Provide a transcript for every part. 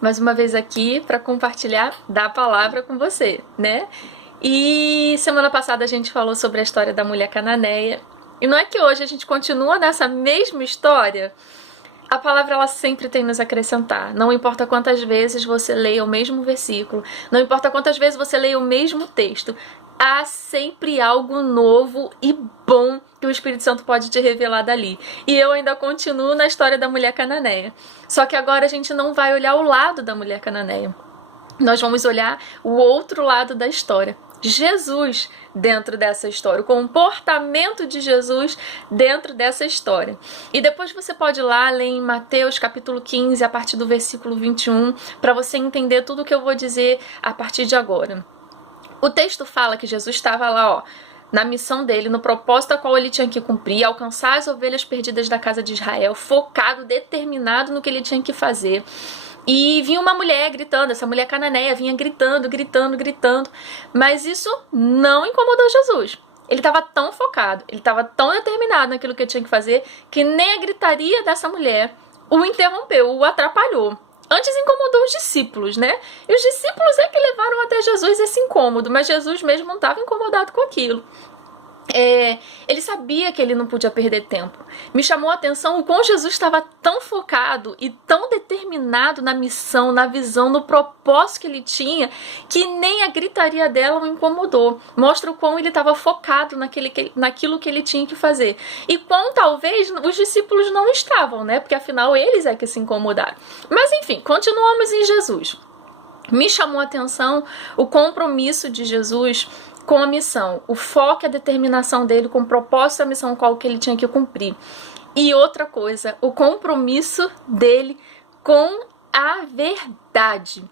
mais uma vez aqui para compartilhar da palavra com você, né? E semana passada a gente falou sobre a história da mulher cananeia. E não é que hoje a gente continua nessa mesma história? A palavra ela sempre tem nos acrescentar. Não importa quantas vezes você leia o mesmo versículo, não importa quantas vezes você leia o mesmo texto, há sempre algo novo e bom que o Espírito Santo pode te revelar dali. E eu ainda continuo na história da mulher cananeia. Só que agora a gente não vai olhar o lado da mulher cananeia. Nós vamos olhar o outro lado da história. Jesus dentro dessa história, o comportamento de Jesus dentro dessa história. E depois você pode ir lá ler em Mateus capítulo 15, a partir do versículo 21, para você entender tudo o que eu vou dizer a partir de agora. O texto fala que Jesus estava lá, na missão dele, no propósito a qual ele tinha que cumprir, alcançar as ovelhas perdidas da casa de Israel, focado, determinado no que ele tinha que fazer. E vinha uma mulher gritando, essa mulher cananeia vinha gritando, mas isso não incomodou Jesus. Ele estava tão focado, ele estava tão determinado naquilo que ele tinha que fazer, que nem a gritaria dessa mulher o interrompeu, o atrapalhou. Antes incomodou os discípulos, né? E os discípulos é que levaram até Jesus esse incômodo, mas Jesus mesmo não estava incomodado com aquilo. Ele sabia que ele não podia perder tempo. Me chamou a atenção o quão Jesus estava tão focado e tão determinado na missão, na visão, no propósito que ele tinha, que nem a gritaria dela o incomodou. Mostra o quão ele estava focado naquilo que ele tinha que fazer. E quão talvez os discípulos não estavam, né? Porque afinal eles é que se incomodaram. Mas enfim, continuamos em Jesus. Me chamou a atenção o compromisso de Jesus com a missão, o foco e a determinação dele com o propósito da missão qual que ele tinha que cumprir. E outra coisa, o compromisso dele com a verdade.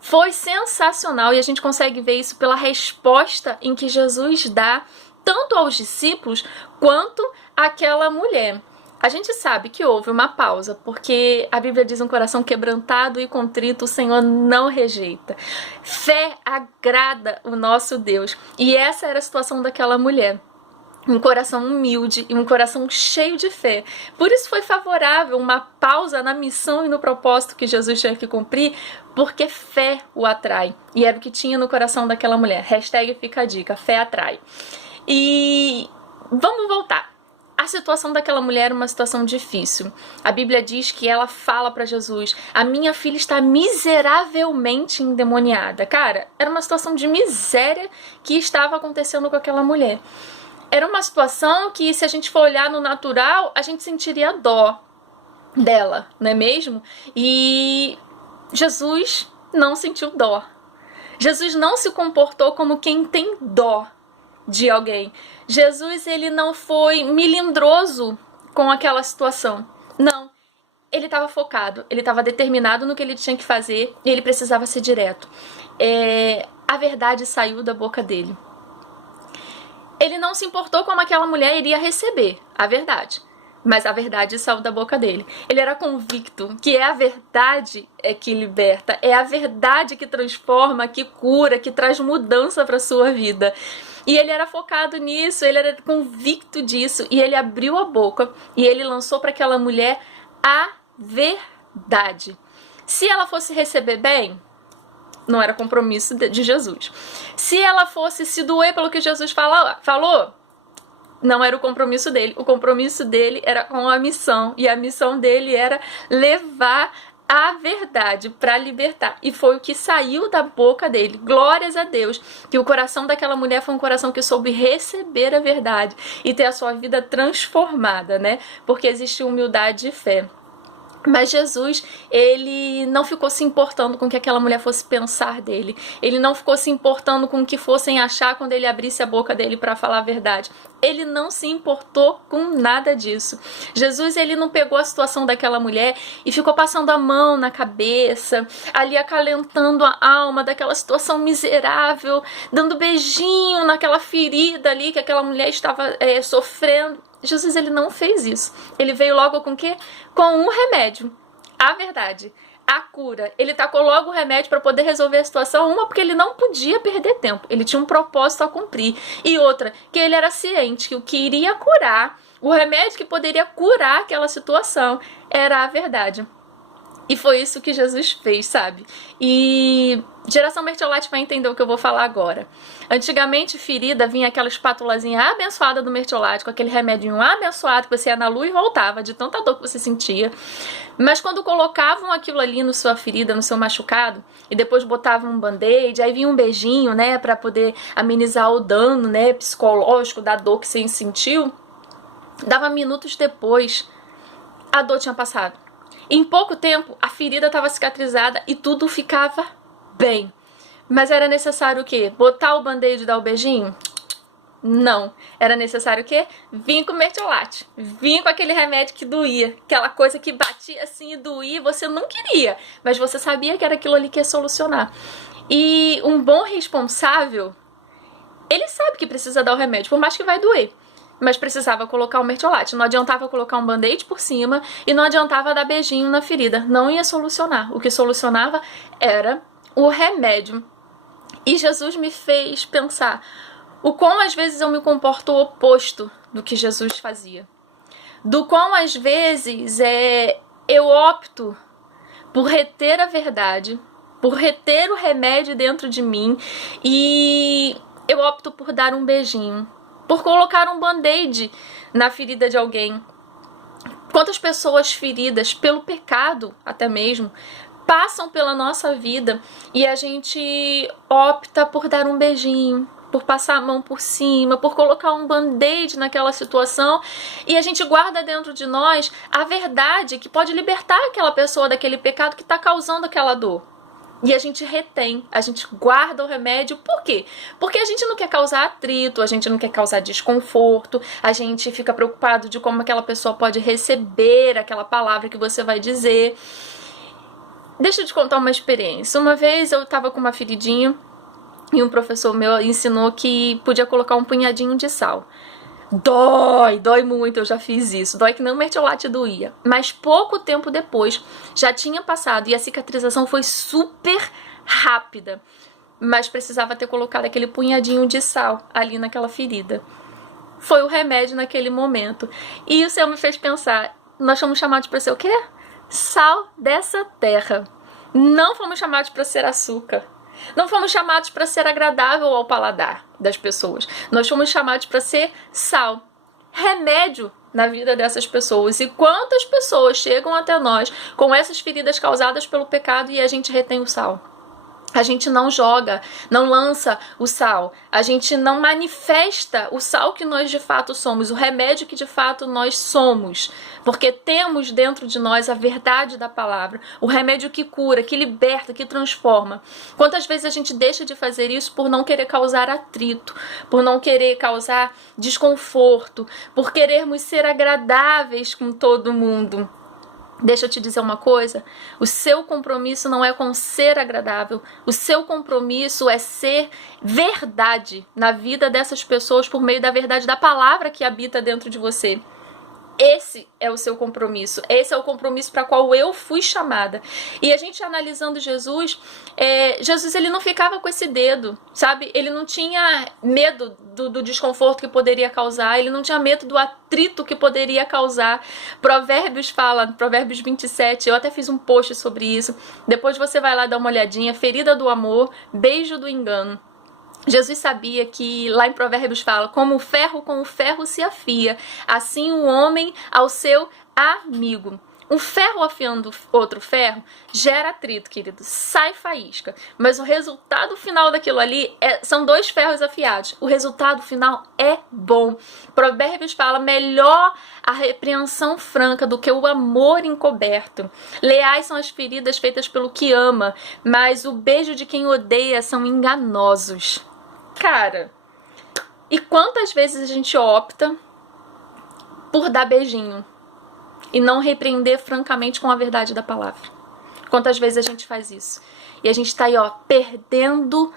Foi sensacional e a gente consegue ver isso pela resposta em que Jesus dá tanto aos discípulos quanto àquela mulher. A gente sabe que houve uma pausa, porque a Bíblia diz um coração quebrantado e contrito, o Senhor não rejeita. Fé agrada o nosso Deus. E essa era a situação daquela mulher. Um coração humilde e um coração cheio de fé. Por isso foi favorável uma pausa na missão e no propósito que Jesus tinha que cumprir, porque fé o atrai. E era o que tinha no coração daquela mulher. Hashtag fica a dica, fé atrai. E vamos voltar. A situação daquela mulher era uma situação difícil. A Bíblia diz que ela fala para Jesus: a minha filha está miseravelmente endemoniada. Cara, era uma situação de miséria que estava acontecendo com aquela mulher. Era uma situação que, se a gente for olhar no natural, a gente sentiria dó dela, não é mesmo? E Jesus não sentiu dó. Jesus não se comportou como quem tem dó de alguém. Jesus, ele não foi melindroso com aquela situação. Não. Ele estava focado, ele estava determinado no que ele tinha que fazer e ele precisava ser direto. A verdade saiu da boca dele. Ele não se importou como aquela mulher iria receber a verdade, mas a verdade saiu da boca dele. Ele era convicto que é a verdade que liberta, é a verdade que transforma, que cura, que traz mudança para a sua vida. E ele era focado nisso, ele era convicto disso, e ele abriu a boca e ele lançou para aquela mulher a verdade. Se ela fosse receber bem, não era compromisso de Jesus. Se ela fosse se doer pelo que Jesus falou, não era o compromisso dele. O compromisso dele era com a missão, e a missão dele era levar a verdade para libertar. E foi o que saiu da boca dele. Glórias a Deus, que o coração daquela mulher foi um coração que soube receber a verdade e ter a sua vida transformada, né? Porque existe humildade e fé. Mas Jesus, ele não ficou se importando com o que aquela mulher fosse pensar dele. Ele não ficou se importando com o que fossem achar quando ele abrisse a boca dele para falar a verdade. Ele não se importou com nada disso. Jesus, ele não pegou a situação daquela mulher e ficou passando a mão na cabeça, ali acalentando a alma daquela situação miserável, dando beijinho naquela ferida ali que aquela mulher estava sofrendo. Jesus, ele não fez isso. Ele veio logo com o quê? Com um remédio. A verdade. A cura. Ele tacou logo o remédio para poder resolver a situação. Uma, porque ele não podia perder tempo. Ele tinha um propósito a cumprir. E outra, que ele era ciente que o que iria curar, o remédio que poderia curar aquela situação, era a verdade. E foi isso que Jesus fez, sabe? E geração Mertiolate vai entender o que eu vou falar agora. Antigamente, ferida, vinha aquela espátulazinha abençoada do Mertiolate, com aquele remedinho abençoado que você ia na lua e voltava, de tanta dor que você sentia. Mas quando colocavam aquilo ali na sua ferida, no seu machucado, e depois botavam um band-aid, aí vinha um beijinho, né, pra poder amenizar o dano, né, psicológico da dor que você sentiu, dava minutos depois, a dor tinha passado. Em pouco tempo, a ferida estava cicatrizada e tudo ficava bem. Mas era necessário o quê? Botar o band-aid e dar o beijinho? Não. Era necessário o quê? Vir com Mertiolate. Vir com aquele remédio que doía. Aquela coisa que batia assim e doía e você não queria. Mas você sabia que era aquilo ali que ia solucionar. E um bom responsável, ele sabe que precisa dar o remédio, por mais que vai doer. Mas precisava colocar o Mertiolate. Não adiantava colocar um band-aid por cima e não adiantava dar beijinho na ferida. Não ia solucionar. O que solucionava era o remédio. E Jesus me fez pensar o quão às vezes eu me comporto o oposto do que Jesus fazia. Do quão às vezes eu opto por reter a verdade, por reter o remédio dentro de mim e eu opto por dar um beijinho, por colocar um band-aid na ferida de alguém. Quantas pessoas feridas pelo pecado, até mesmo, passam pela nossa vida e a gente opta por dar um beijinho, por passar a mão por cima, por colocar um band-aid naquela situação e a gente guarda dentro de nós a verdade que pode libertar aquela pessoa daquele pecado que está causando aquela dor. E a gente retém, a gente guarda o remédio. Por quê? Porque a gente não quer causar atrito, a gente não quer causar desconforto, a gente fica preocupado de como aquela pessoa pode receber aquela palavra que você vai dizer. Deixa eu te contar uma experiência. Uma vez eu estava com uma feridinha e um professor meu ensinou que podia colocar um punhadinho de sal. Dói muito, eu já fiz isso. Dói que não o Mertiolate doía. Mas pouco tempo depois, já tinha passado e a cicatrização foi super rápida. Mas precisava ter colocado aquele punhadinho de sal ali naquela ferida. Foi o remédio naquele momento. E o Senhor me fez pensar, nós fomos chamados para ser o quê? Sal dessa terra. Não fomos chamados para ser açúcar. Não fomos chamados para ser agradável ao paladar das pessoas. Nós fomos chamados para ser sal, remédio na vida dessas pessoas. E quantas pessoas chegam até nós com essas feridas causadas pelo pecado e a gente retém o sal? A gente não joga, não lança o sal. A gente não manifesta o sal que nós de fato somos, o remédio que de fato nós somos. Porque temos dentro de nós a verdade da palavra, o remédio que cura, que liberta, que transforma. Quantas vezes a gente deixa de fazer isso por não querer causar atrito, por não querer causar desconforto, por querermos ser agradáveis com todo mundo. Deixa eu te dizer uma coisa, o seu compromisso não é com ser agradável, o seu compromisso é ser verdade na vida dessas pessoas por meio da verdade da palavra que habita dentro de você. Esse é o seu compromisso, esse é o compromisso para qual eu fui chamada. E a gente analisando Jesus, Jesus ele não ficava com esse dedo, sabe? Ele não tinha medo do desconforto que poderia causar, ele não tinha medo do atrito que poderia causar. Provérbios fala, Provérbios 27, eu até fiz um post sobre isso, depois você vai lá dar uma olhadinha, ferida do amor, beijo do engano. Jesus sabia que lá em Provérbios fala, como o ferro com o ferro se afia, assim o homem ao seu amigo. Um ferro afiando outro ferro gera atrito, querido, sai faísca. Mas o resultado final daquilo ali são dois ferros afiados. O resultado final é bom. Provérbios fala, melhor a repreensão franca do que o amor encoberto. Leais são as feridas feitas pelo que ama, mas o beijo de quem odeia são enganosos. Cara, e quantas vezes a gente opta por dar beijinho e não repreender francamente com a verdade da palavra? Quantas vezes a gente faz isso? E a gente tá aí, ó, perdendo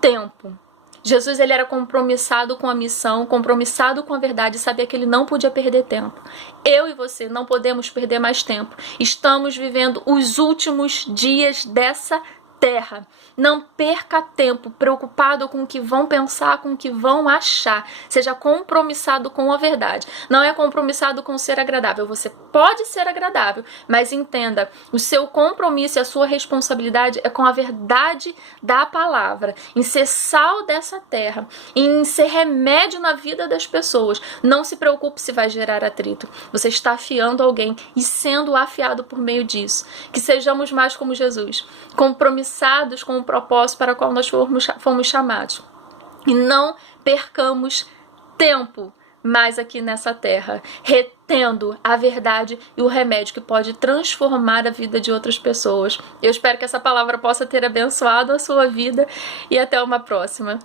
tempo. Jesus, ele era compromissado com a missão, compromissado com a verdade, sabia que ele não podia perder tempo. Eu e você não podemos perder mais tempo. Estamos vivendo os últimos dias dessa terra. Não perca tempo preocupado com o que vão pensar, com o que vão achar. Seja compromissado com a verdade. Não é compromissado com ser agradável. Você pode ser agradável, mas entenda, o seu compromisso e a sua responsabilidade é com a verdade da palavra, em ser sal dessa terra, em ser remédio na vida das pessoas. Não se preocupe se vai gerar atrito. Você está afiando alguém e sendo afiado por meio disso. Que sejamos mais como Jesus, compromissados com o propósito para o qual nós fomos chamados. E não percamos tempo mais aqui nessa terra, retendo a verdade e o remédio que pode transformar a vida de outras pessoas. Eu espero que essa palavra possa ter abençoado a sua vida e até uma próxima.